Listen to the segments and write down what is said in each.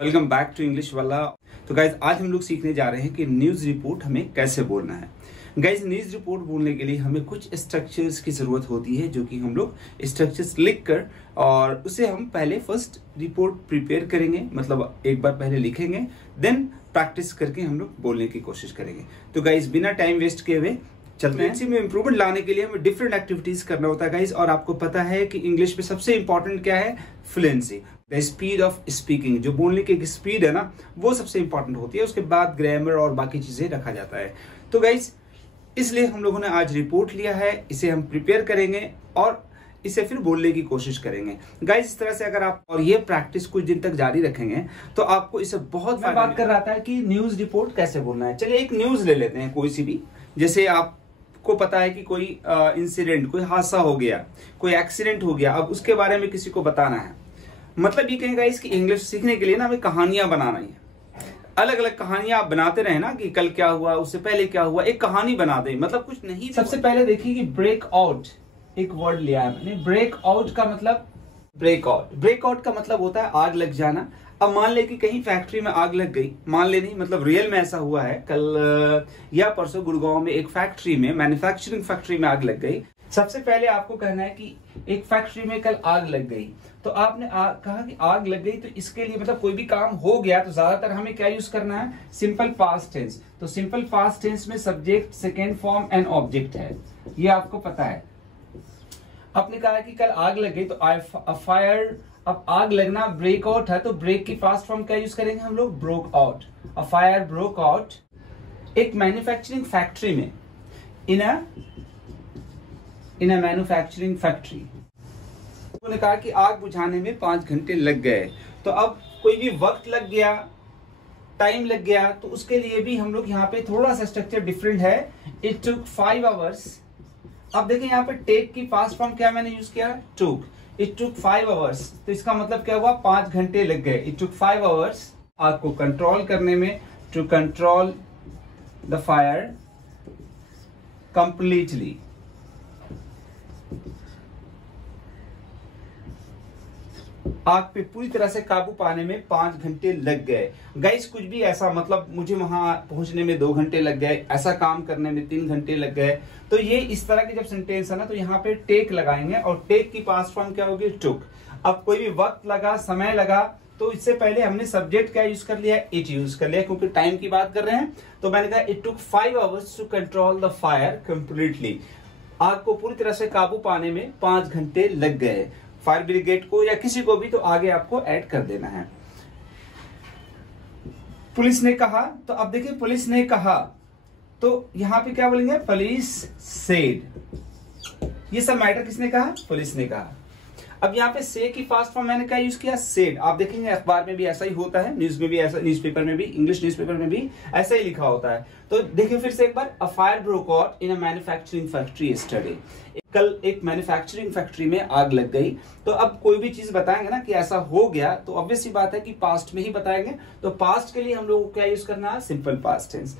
Welcome back to English वाला। तो guys आज हम लोग सीखने जा रहे हैं कि न्यूज रिपोर्ट हमें कैसे बोलना है। गाइज न्यूज रिपोर्ट बोलने के लिए हमें कुछ स्ट्रक्चर्स की जरूरत होती है, जो कि हम लोग स्ट्रक्चर्स लिख कर और उसे हम पहले फर्स्ट रिपोर्ट प्रिपेयर करेंगे, मतलब एक बार पहले लिखेंगे, देन प्रैक्टिस करके हम लोग बोलने की कोशिश करेंगे। तो गाइज बिना टाइम वेस्ट किए हुए चलते हैं। इसी में इंप्रूवमेंट लाने के लिए हमें डिफरेंट एक्टिविटीज करना होता है गाइज। और आपको पता है कि इंग्लिश में सबसे इंपॉर्टेंट क्या है? Fluency, the speed of speaking. जो बोलने की एक स्पीड है ना, वो सबसे इंपॉर्टेंट होती है। उसके बाद ग्रामर और बाकी चीजें रखा जाता है। तो गाइज इसलिए हम लोगों ने आज रिपोर्ट लिया है, इसे हम प्रिपेयर करेंगे और इसे फिर बोलने की कोशिश करेंगे। गाइज इस तरह से अगर आप और ये प्रैक्टिस कुछ दिन तक जारी रखेंगे तो आपको इससे बहुत फायदा। बात कर रहा था कि न्यूज रिपोर्ट कैसे बोलना है। चलिए एक न्यूज ले लेते हैं, कोई सी भी। जैसे आपको पता है कि कोई इंसिडेंट, कोई हादसा हो गया, कोई एक्सीडेंट हो गया, अब उसके बारे में किसी को बताना है। मतलब ये कहेगा इसकी इंग्लिश सीखने के लिए ना हमें कहानियां बनाना है। अलग अलग कहानियां आप बनाते रहे ना, कि कल क्या हुआ, उससे पहले क्या हुआ, एक कहानी बना दे। मतलब कुछ नहीं। सबसे पहले देखिए कि ब्रेक आउट एक वर्ड लिया है मैंने। ब्रेक आउट का मतलब ब्रेकआउट का मतलब होता है आग लग जाना। अब मान ले कि कहीं फैक्ट्री में आग लग गई, मान ले नहीं, मतलब रियल में ऐसा हुआ है। कल या परसों गुड़गांव में एक फैक्ट्री में, मैन्युफैक्चरिंग फैक्ट्री में आग लग गई। सबसे पहले आपको कहना है कि एक फैक्ट्री में कल आग लग गई। तो आपने कहा कि आग लग गई, तो इसके लिए मतलब कोई भी काम हो गया तो ज्यादातर हमें क्या यूज करना है? Simple past tense. तो सिंपल पास्ट टेंस में subject, second form and object है, ये आपको पता है। आपने कहा कि कल आग लग गई, तो अ फायर, अब आग लगना ब्रेक आउट है, तो ब्रेक की पास्ट फॉर्म क्या यूज करेंगे हम लोग? Broke out. अ फायर ब्रोक आउट एक मैन्युफैक्चरिंग फैक्ट्री में, इन अ मैन्युफैक्चरिंग फैक्ट्री। उन्होंने कहा कि आग बुझाने में 5 घंटे लग गए। तो अब कोई भी वक्त लग गया, टाइम लग गया, तो उसके लिए भी हम लोग यहाँ पे थोड़ा सा स्ट्रक्चर डिफरेंट है। It took 5 hours. अब देखें यहाँ पे टेक की पास्ट फॉर्म क्या मैंने यूज किया? टुक। It took 5 hours. तो इसका मतलब क्या हुआ? 5 घंटे लग गए। इट टुक 5 आवर्स आग को कंट्रोल करने में, to control the fire completely. आग पे पूरी तरह से काबू पाने में 5 घंटे लग गए। गाइस कुछ भी ऐसा, मतलब मुझे वहां पहुंचने में 2 घंटे लग गए, ऐसा काम करने में 3 घंटे लग गए। तो ये इस तरह की जब सेंटेंस है ना, तो यहाँ पे टेक लगाएंगे और टेक की पास्ट फॉर्म क्या होगी? टुक। अब कोई भी वक्त लगा, समय लगा, तो इससे पहले हमने सब्जेक्ट क्या यूज कर लिया? इट यूज कर लिया, क्योंकि टाइम की बात कर रहे हैं। तो मैंने कहा it took 5 hours to control the fire completely. आग को पूरी तरह से काबू पाने में 5 घंटे लग गए। फायर ब्रिगेड को या किसी को भी तो आगे आपको ऐड कर देना है। पुलिस ने कहा, तो अब देखिए पुलिस ने कहा, तो यहां पे क्या बोलेंगे? Police said. ये सब मैटर किसने कहा? पुलिस ने कहा। अब यहाँ पे से की फास्ट फॉर्म मैंने क्या यूज किया? सेड। आप देखेंगे अखबार में भी ऐसा ही होता है, न्यूज में भी ऐसा, न्यूज़पेपर में भी, इंग्लिश न्यूज़पेपर में भी ऐसा ही लिखा होता है। तो देखिए फिर से एक बार, a fire broke out in a manufacturing factory yesterday. कल एक मैन्युफैक्चरिंग फैक्ट्री में आग लग गई। तो अब कोई भी चीज बताएंगे ना कि ऐसा हो गया, तो ऑब्वियस सी बात है कि पास्ट में ही बताएंगे। तो पास्ट के लिए हम लोग को क्या यूज करना है? Simple past tense.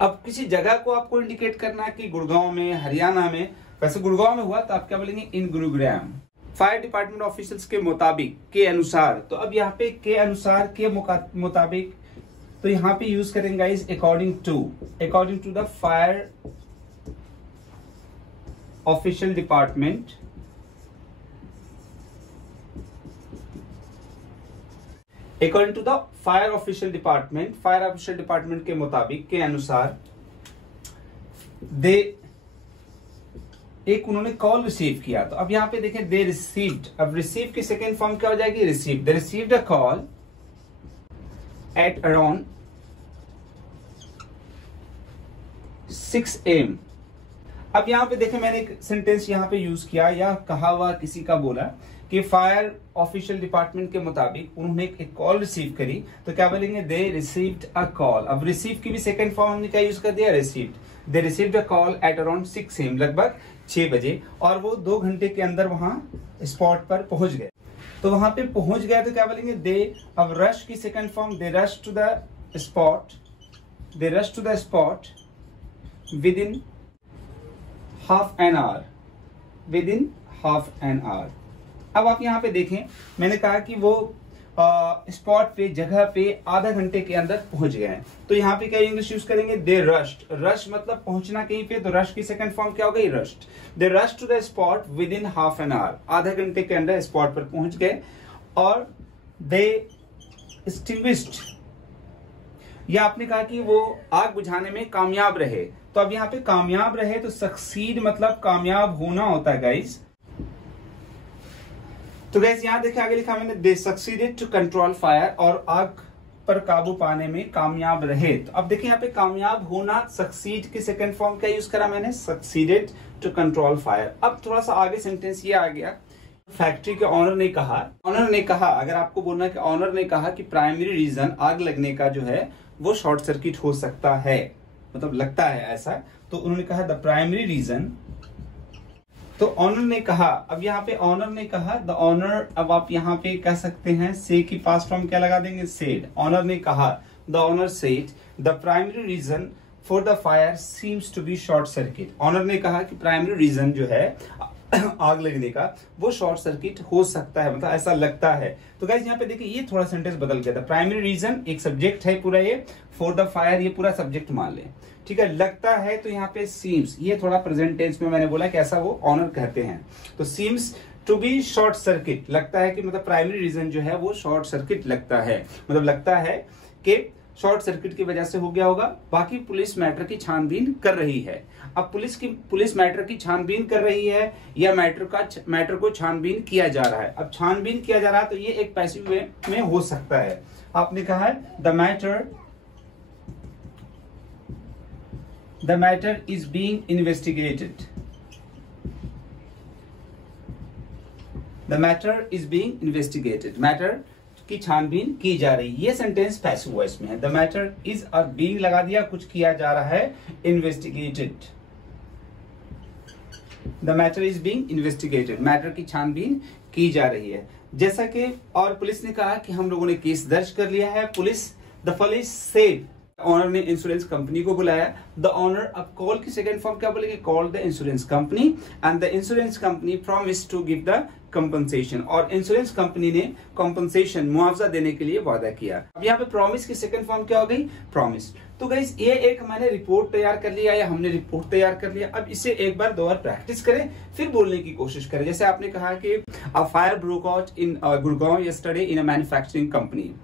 अब किसी जगह को आपको इंडिकेट करना है कि गुड़गांव में, हरियाणा में, वैसे गुड़गांव में हुआ, तो आप क्या बोलेंगे? इन गुरुग्राम। फायर डिपार्टमेंट ऑफिशियल्स के मुताबिक, के अनुसार। तो अब यहाँ पे के अनुसार, के मुताबिक, तो यहाँ पे यूज करेंगे इस according to the fire official department, according to the fire official department के मुताबिक, के अनुसार, दे, एक उन्होंने कॉल रिसीव किया। तो अब यहां पे देखें, दे रिसीव्ड। अब रिसीव की सेकेंड फॉर्म क्या हो जाएगी? Receive. They received a call at around 6 AM। अब यहां पे देखें, मैंने एक सेंटेंस यहां पे यूज किया, या कहा हुआ किसी का बोला कि फायर ऑफिशियल डिपार्टमेंट के मुताबिक उन्होंने एक कॉल रिसीव करी। तो क्या बोलेंगे? They received a call. अब रिसीव की भी सेकंड फॉर्म हमने क्या यूज कर दिया? Received. They received a call at around 6 AM, लगभग 6 बजे। और वो 2 घंटे के अंदर वहां स्पॉट पर पहुंच गए। तो वहां पे पहुंच गया, तो क्या बोलेंगे? दे। अब रश की second form, they rush to the spot within half an hour. अब आप यहाँ पे देखें, मैंने कहा कि वो स्पॉट पे, जगह पे आधा घंटे के अंदर पहुंच गए हैं। तो यहाँ पे क्या इंग्लिश यूज करेंगे, दे रश्ड। रश मतलब पहुंचना कहीं पे, तो रश की सेकंड फॉर्म क्या हो गई, rushed. They rush to the spot within half an hour, आधा घंटे के अंदर स्पॉट पर पहुंच गए। और दे एक्सटिंग्विश्ड, या आपने कहा कि वो आग बुझाने में कामयाब रहे। तो अब यहाँ पे कामयाब रहे तो सक्सीड मतलब कामयाब होना होता है गाइस। तो गाइस यहाँ देखिए आगे लिखा मैंने, they succeeded to control fire, और आग पर काबू पाने में कामयाब रहे। तो अब देखिए यहाँ पे कामयाब होना, सक्सीड की सेकंड फॉर्म क्या यूज करा मैंने, सक्सीडेड टू कंट्रोल फायर। अब थोड़ा सा आगे सेंटेंस ये आ गया, फैक्ट्री के ऑनर ने कहा, अगर आपको बोलना है कि ऑनर ने कहा कि प्राइमरी रीजन आग लगने का जो है वो शॉर्ट सर्किट हो सकता है, मतलब लगता है ऐसा, तो उन्होंने कहा द प्राइमरी रीजन। तो ऑनर ने कहा, अब यहाँ पे ऑनर ने कहा, द ऑनर, अब आप यहाँ पे कह सकते हैं से की पास्ट फॉर्म क्या लगा देंगे, सेड। ऑनर ने कहा, the owner said the primary reason for the fire seems to be short circuit. Owner ने कहा कि प्राइमरी रीजन जो है आग लगने का वो शॉर्ट सर्किट हो सकता है, मतलब ऐसा लगता है। तो गाइस यहाँ पे देखिए ये थोड़ा सेंटेंस बदल गया था। प्राइमरी रीजन एक सब्जेक्ट है पूरा, ये फॉर द फायर ये पूरा सब्जेक्ट मान ले, ठीक है। लगता है तो यहाँ पे सीम्स, ये थोड़ा प्रेजेंट टेंस में मैंने बोला कि ऐसा वो ऑनर कहते हैं। तो seems to be short circuit, लगता है कि मतलब प्राइमरी रीजन जो है वो शॉर्ट सर्किट लगता है, मतलब लगता है कि शॉर्ट सर्किट की वजह से हो गया होगा। बाकी पुलिस मैटर की छानबीन कर रही है। अब पुलिस मैटर की छानबीन कर रही है या मैटर को छानबीन किया जा रहा है। अब छानबीन किया जा रहा है तो ये एक पैसिव वे में हो सकता है। आपने कहा है the matter is being investigated, the matter is being investigated, matter की छानबीन की जा रही। ये सेंटेंस पैसिव वॉइस में है। द मैटर इज और बीइंग लगा दिया, कुछ किया जा रहा है, investigated, the matter is being investigated, matter की छानबीन की जा रही है। जैसा कि और पुलिस ने कहा कि हम लोगों ने केस दर्ज कर लिया है। द पुलिस सेड, ऑनर ने इंश्योरेंस कंपनी को बुलाया। द ऑनर, अब कॉल की सेकंड फॉर्म क्या बोलेंगे, call the insurance company and the insurance company promise to give the compensation, और इंश्योरेंस कंपनी ने कंपनसेशन मुआवजा देने के लिए वादा किया। अब यहाँ पे प्रॉमिस की सेकंड फॉर्म क्या हो गई, प्रॉमिस। तो गाइस ये एक मैंने रिपोर्ट तैयार कर लिया या हमने रिपोर्ट तैयार कर लिया। अब इसे एक बार दो बार प्रैक्टिस करें, फिर बोलने की कोशिश करें। जैसे आपने कहा कि अ fire broke out in Gurgaon yesterday in a manufacturing company.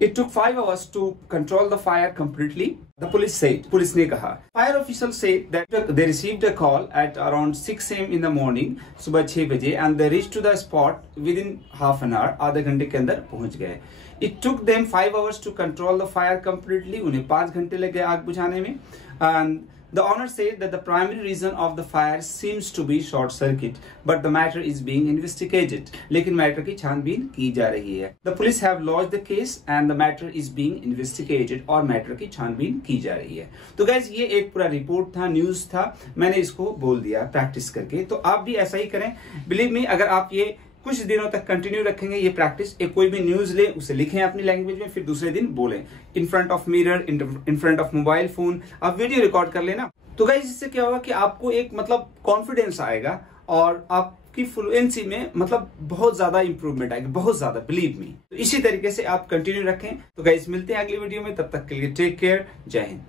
It took 5 hours to control the fire completely. The police said, police ने कहा, fire officials said that they received a call at around 6 a.m. in the morning, सुबह 6 बजे, and they reached to the spot within half an hour, आधे घंटे के अंदर पहुंच गए। It took them 5 hours to control the fire completely, उन्हें 5 घंटे लगे आग बुझाने में। And the owner said that the primary reason of the fire seems to be short circuit, but the matter is being investigated. लेकिन matter की छानबीन की जा रही है। The police have lodged the case and the matter is being investigated, और matter की छानबीन की जा रही है। तो गाइज ये एक पूरा रिपोर्ट था, न्यूज था, मैंने इसको बोल दिया प्रैक्टिस करके। तो आप भी ऐसा ही करें। बिलीव मी, अगर आप ये कुछ दिनों तक कंटिन्यू रखेंगे ये प्रैक्टिस, एक कोई भी न्यूज ले उसे लिखें अपनी लैंग्वेज में, फिर दूसरे दिन बोलें in front of mirror, in front of mobile phone, आप वीडियो रिकॉर्ड कर लेना। तो गाइस इससे क्या होगा कि आपको एक मतलब कॉन्फिडेंस आएगा और आपकी फ्लुएंसी में मतलब बहुत ज्यादा इंप्रूवमेंट आएगी, बहुत ज्यादा, बिलीव मी। तो इसी तरीके से आप कंटिन्यू रखें। तो गाइस मिलते हैं अगली वीडियो में, तब तक के लिए टेक केयर, जय हिंद।